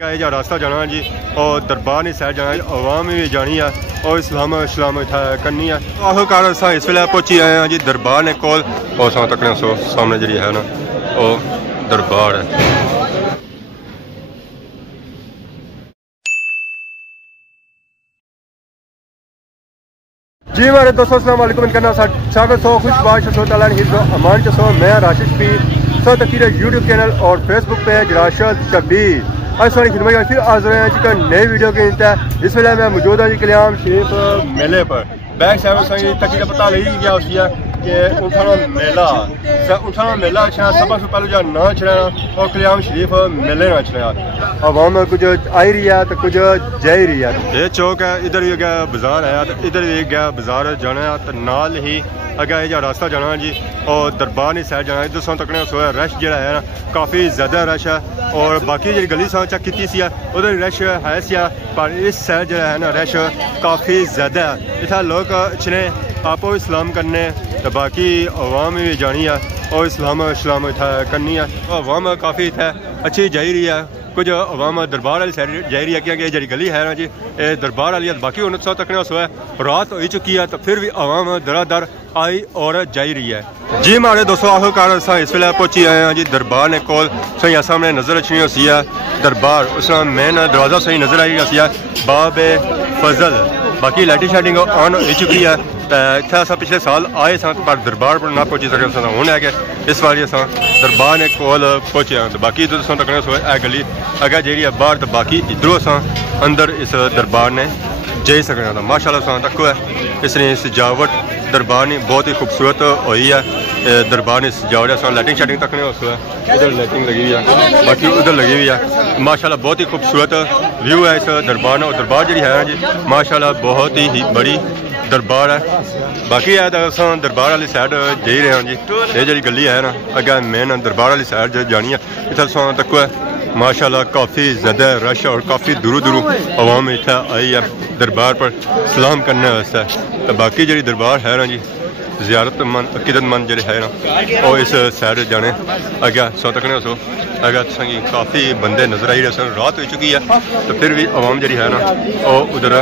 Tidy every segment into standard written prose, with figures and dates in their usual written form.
जा रास्ता जाना है जी और दरबार नहीं सैर जाना है, अवाम भी जानी है और इस्लाम इतना करनी है। आखिरकार असा इस वे पहुंची आए हैं जी दरबार ने कोल और साथ तक सामने जी है ना वो दरबार है। जी हमारे दोस्तों अस्सलाम वालेकुम करना स्वागत सो खुशबाश अमान चसो मैं राशिद पी सो तकीर यूट्यूब चैनल और फेसबुक पेज राशिद शब्बीर आज वाली खिदमत फिर हाजिर हैं जी नए वीडियो के इंतजार। इस वे मैं मौजूद हूँ जी कल्याण शरीफ मेले पर बैक साइड तक पता लगी गया उसकी कि उठाना मेला सब से पहले जो ना चढ़ाया और कल्याण शरीफ मेले ना चढ़ाया अवाम कुछ आई रही है तो कुछ जा ही रही है। ये चौक है, इधर भी गया बाजार है तो इधर भी गया बाजार जाना है तो नाल ही अगर यह रास्ता जाना है जी और दरबार नहीं साइड जाना है। इधर सौ तकने सोया रश जरा है ना काफ़ी ज़्यादा रश है और बाकी जी गली सौ चेक की सी उधर रश है सी पर इस साइड जो है ना रश काफ़ी ज़्यादा है। इतना लोग अच्छे आपो इस्लाम करने तो बाकी अवाम भी जानी है और इस्लाम इतना करनी है। अवाम काफ़ी इतना अच्छी जा रही है, कुछ अवाम दरबार वाली साइड जा रही है क्योंकि जी गली है ना जी दरबार वाली बाकी 1900 तक सोया रात हो चुकी है तो फिर भी अवाम दर आई और जा रही है। जी हमारे दोस्तों आखिरकार इस वे पहुंची आए हैं जी दरबार ने कोल सही सामने नजर अच्छी होती है दरबार उस मेन दरवाजा सही नजर आई होती है बाबे फजल। बाकी लाइटिंग शाइटिंग ऑन हो चुकी है इतना अस पिछले साल आए पर दरबार पर ना पहुंची सके हूँ है कि इस बार अस दरबार ने कोल पहुंचे हैं। बाकी इधर तकने सोए गली अगर जी बाहर तो बाकी इधरों अस अंदर इस दरबार ने जाई सकना था। माशाल्लाह तक है इसने सजावट दरबार ने बहुत ही खूबसूरत हुई है। दरबार ने सजावट है लाइटिंग शाइटिंग तकने इधर लाइटिंग लगी हुई है बाकी उधर लगी हुई है। माशाल्लाह बहुत ही खूबसूरत व्यू है इस दरबार में और दरबार जी है जी माशाल्लाह बहुत ही बड़ी दरबार है। बाकी है तो दरबार वाली साइड जा ही रहे हैं जी ये जी गली है ना अगर मेन दरबार वाली साइड जानी है इतना तक है माशाल्लाह काफ़ी ज़्यादा रश और काफ़ी दूरों अवाम इतना आई है दरबार पर सलाम करने वास्ते। तो बाकी जी दरबार है ना जी ज़ियारतमंद अकीदतमंद जो है ना और इस साइड जाने अगर सौ तकने सो अगर संगी काफ़ी बंदे नजर आई रहे सन रात हो चुकी है तो फिर भी अवाम जी है ना और उधर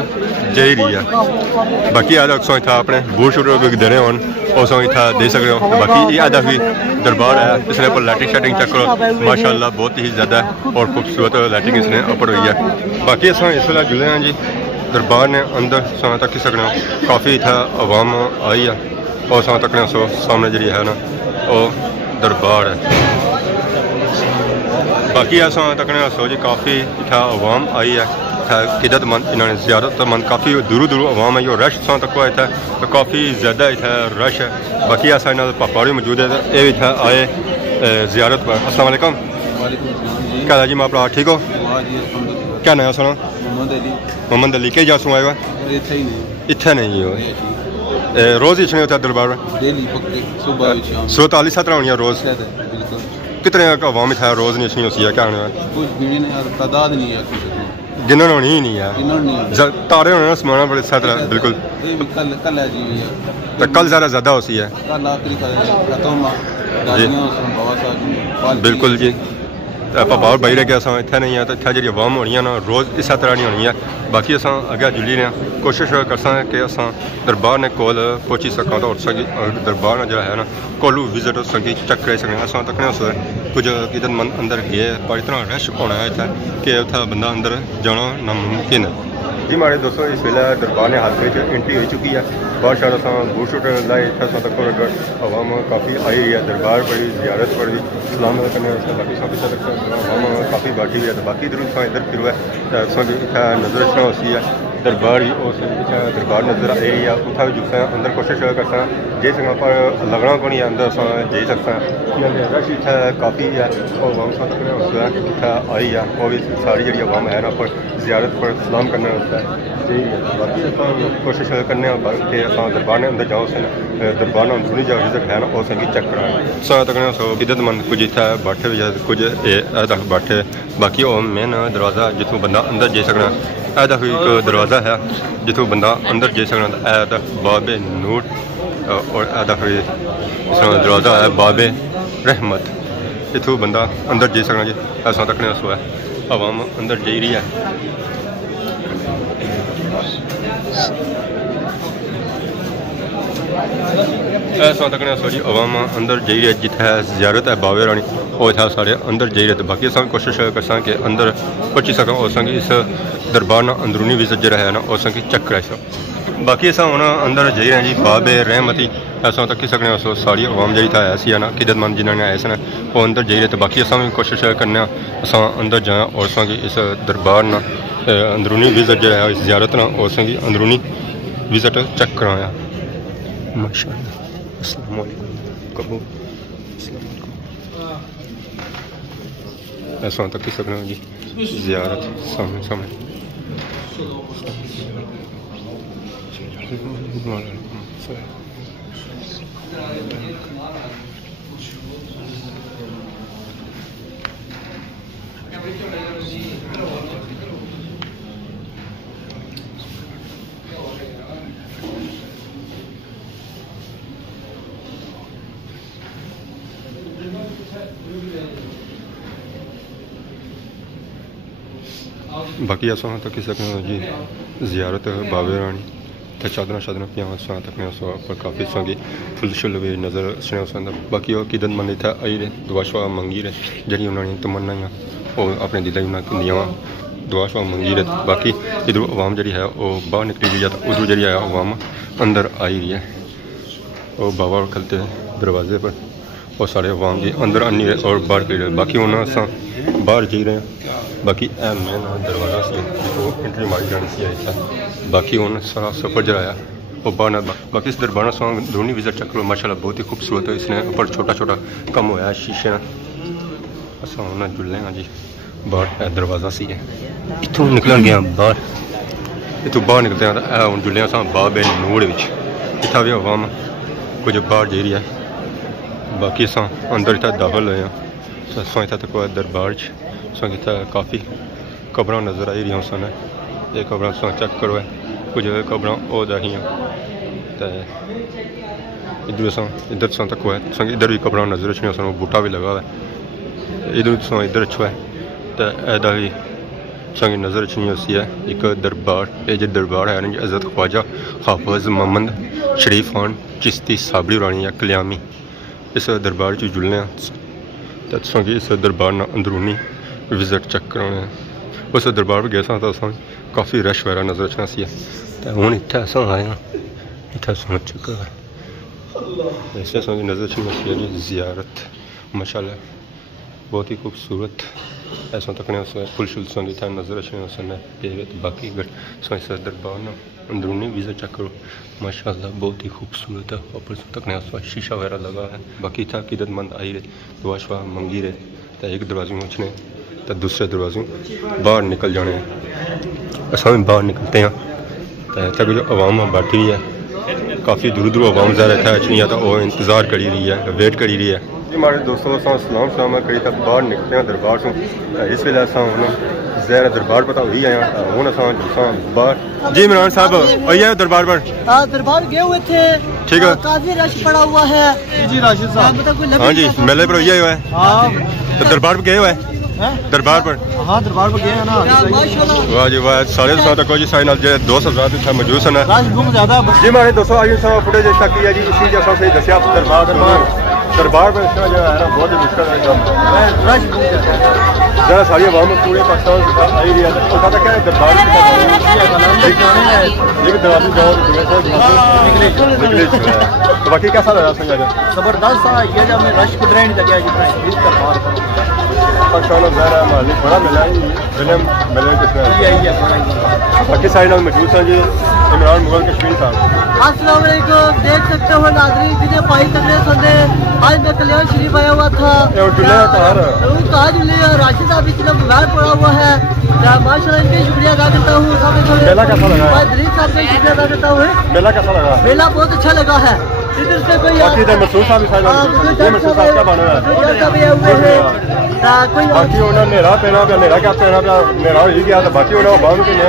जा ही रही है। बाकी आधा सौ इतना अपने बूट शूट दे रहे हो और सौ इतना दे सकते हो। बाकी ये आधा भी दरबार है इसने ऊपर लाइटिंग शाइटिंग चेक करो माशाल्लाह बहुत ही ज़्यादा और खूबसूरत लाइटिंग इसने ऊपर हुई है। बाकी अस इस वे जुड़े हैं जी दरबार ने अंदर सौ तक सकने काफ़ी इतना अवाम आई है और सौ तकने सो सामने जी है ना वो दरबार है। बाकी अस तकने सो जी काफ़ी इतना अवाम आई है किदतमंद इन्होंने ज़ियारतमंद काफ़ी दूरों अवाम आई और रश सौ तक हुआ इतना तो काफ़ी ज़्यादा इतना रश है। बाकी अस पापा भी मौजूद है तो ये इतना आए ज़ियारत पर। अस्सलाम वालेकुम क्या जी माँ अपना ठीक हो क्या नाम सुनो मोहम्मद अली के जासू आए हुआ इतना नहीं हो रोज़ ही होता दरबार में 47 होनी रोज़ कितने अवाम इतना रोज़ नहीं अच्छी होती है क्या तादाद नहीं है गिनन होनी ही नहीं है तारे होने ना समाना बड़े साथ बिल्कुल तो कल ज़्यादा होती है बिल्कुल जी आप बाहर बही रहे अस इतना नहीं है तो इतना जी अवाम होनी है ना रोज़ इस तरह नहीं होनी है। बाकी अस अगर जुली रहे हैं कोशिश कर सकें कि अस दरबार ने कोल पहुँची सका तो दरबार जो है ना कोलू विजिट सकी चेक कर सकें अस तकने कुछ इधर अंदर गए पर इतना रश होना है इतना कि उतना बंदा अंदर जाना नामुमकिन है। जी हमारे दोस्तों इस वेले दरबार ने हाथ में एंट्री हो चुकी है बहुत सारा बूट शूट लाए इतना तक अवाम काफ़ी आई है दरबार पर भी ज़ियारत पर भी सलाम करने बाकी सब अवाम काफ़ी बैठी हुई है। बाकी इधर इधर फिर इतना नजर रखना होती है दरबार भी उस दरबार नजर आ रही है उतना भी जुड़ता है अंदर कोशिश कर सकते जे सकें पर लगना को नहीं अंदर अस जा सकते हैं रश इतना काफ़ी है और अवाम इतना आई है वो भी सारी जी अवाम है ना पर ज़ियारत पर सलाम करने वास्ते जी बाकी कोशिश करने कि अस दरबार ने अंदर जाओ दरबार ने अंदरूनी जो विजिट है ना वो संगी चेक कराएं सौ तक सो इज्जतमंद कुछ इतना बैठे हुए कुछ तक बैठे। बाकी वो मेन दरवाज़ा जितों बंदा अंदर जा सकना ऐसा एक दरवाज़ा है जितों बंदा अंदर जा सकना ऐ बाबे नूर और ऐसा दरवाज़ा है बाबे रहमत इतों बंदा अंदर जा सकना जी ऐसा तकने सो है। आवाम अंदर जा रही है। ऐसा तक सारी आवाम अंदर जा रही है जिथे ज़ियारत है बावे रानी वो इतना सारे अंदर जा रहे। बाकी अस कोशिश करसा कि अंदर पहुंची सका और इस दरबार ना अंदरूनी विजिट जो है ना उस चेक कराई सक। बाकी अस हम अंदर जा रहे हैं जी बाबे रहमती ऐसा तक सकने सारी आवाम जी ऐसी है ना किदतमंद जिन्होंने आए सन वो अंदर जा रहे। तो बाकी अस भी कोशिश करने अस अंदर जाए और इस दरबार ना अंदरूनी विजिट जो है इस ज़ियारत ना उस अंदरूनी विजिट चेक कराया। माशाअल्लाह। अस्सलाम वालेकुम कबूल। ऐसा तक सकना जी ज़ियारत सामने सामने। बाकी अस तक सकना जी ज़ियारत बाबे रानी तो चादर शादर पिया तक पर काफ़ी संगी फुल शुल भी नज़र सुने। बाकी वो किदतमंद इतना आई रहे दुआ शुआ मंगी रहे जी उन्होंने तमन्ना वो अपने दिल उन्हें दिया दुआ शुआ मंगी रहे। बाकी इधरों आवाम जी है वो बाहर निकली रही है तो उधरों जी आवाम अंदर आई रही है। वो बाबा खलते दरवाजे पर और सारे आवाम जी अंदर आनी रहे और बाहर खड़ी रहे। बाकी उन्हें अस बाहर जी रहे हैं। बाकी मेन दरवाज़ा से वो एंट्री मारी जानी सी ऐसा। बाकी उन्हें सारा सफ़र जराया वो बाहर। बाकी इस दरबार से अंदरूनी विजिट चेक करो माशाल्लाह बहुत ही खूबसूरत है। इसने ऊपर छोटा छोटा कम होया शीशे ना अस जुड़े हाँ जी बाहर दरवाज़ा सी है इतों निकल गया बाहर इतों बाहर निकलते हैं हम जुड़े अस बाबे नूड़ इतना भी आवाम कुछ बाहर जा रही है। बाकी अस अंदर इतना दाखिल हुए हैं अस इतना तक दरबार इतना काफ़ी कबर नज़र आई रही सन। ये कबर चेक करो कुछ कबर ही तो इधर इधर तक हुआ इधर भी कबर नज़र अच्छी सन बूटा भी लगा हुआ है इधर इधर अच्छा है तो यदा भी संगी नज़र अच्छी सी है। एक दरबार ये जो दरबार है हज़रत ख्वाजा हाफिज़ मोहम्मद शरीफ खान चिश्ती साबरी रानी या कल्यामी इस दरबार जुड़ने तो संगी इस दरबार ना अंदरूनी विजिट चेक कराने उस दरबार पर गए तो काफ़ी रश वगैरह नज़र अच्छा सी तो हूँ इतने अस आए हैं इतना सुन चुका है ऐसे नज़र अच्छी सी है जी ज़ियारत माशाल्लाह बहुत ही खूबसूरत ऐसा तक फुल शुल संग इतना नज़र अच्छे सन। बाकी इस दरबार ना अंदरूनी विजिट चेक करो माशाल्लाह बहुत ही खूबसूरत है। ऊपर तक शीशा वगैरह लगा है। बाकी इतना किदतमंद आई रहे दुआ शुआ मंगी रहे तो एक दरवाजे पहुँचने तो दूसरे दरवाजे बाहर निकल जाने अस भी बाहर निकलते हैं तो इतना कुछ आवाम बैठी हुई है काफ़ी दूर दूर आवाम ज़्यादा इतना अच्छी है तो वो इंतज़ार करी रही है वेट करी रही है। हमारे दोस्तों सलाम सलाम करी तक बाहर निकलते हैं दरबार से इस वे अस ज़हरा दरबार पता हुई आया हूँ अस बाहर जी इमरान साहब आइए दरबार पर। दरबार गए हुए थे ठीक है काफी रश पड़ा हुआ है जी राशिद साहब। हाँ जी मेले पर हुआ है तो दरबार पर गए हुए दरबार पर हाँ दरबार पर गए ना वाह जी वाह सारे तक जी सारे नाल दोस्त हज़रात मौजूद सन जी हमारे दोस्तों आज फुटेज तक है जी इसी जैसा से दसिया दरबार पर जो है ना बहुत ही मुश्किल है ज़रा सारी आवाम पूरे पाकिस्तान आई रही है पता क्या है दरबार तो बाकी कैसा लगा संगा जबरदस्त था ये जब हमें रश कुछ नहीं लगा जितना दरबार पाकिस्तान बड़ा मिला मिले बाकी साइड मौजूद हैं जी इमरान मुगल कश्मीर साहब। अस्सलाम वालेकुम देख सकते हो नाज़रीन जिन्हें पाई तकरीर सुनने आज मैं कल्याण शरीफ आया हुआ था राशिद साहब इतना बीमार पड़ा हुआ है माशाल्लाह इनका शुक्रिया अदा करता हूँ। मेला कैसा लगा दलील साहब का शुक्रिया अदा करता हूँ। मेला कैसा लगा मेला बहुत अच्छा लगा है इधर से कोई बाकी उन्होंने नेरा पहना पे नेरा क्या पहना पे नेरा हो ही गया तो बाकी उन्होंने बाम के लिए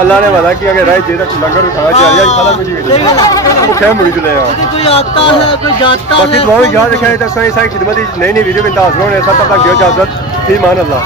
अल्लाह ने वादा किया कि राय जेदा लंगर खाना चाहिए खाना कुछ भूखे मुड़ी चले कोई आता है कोई जाता है। बाकी दुआ याद रखें तो सही सही खिदमत नई नई वीडियो में हाजिर होने सब तक इजाजत फी मान अल्लाह।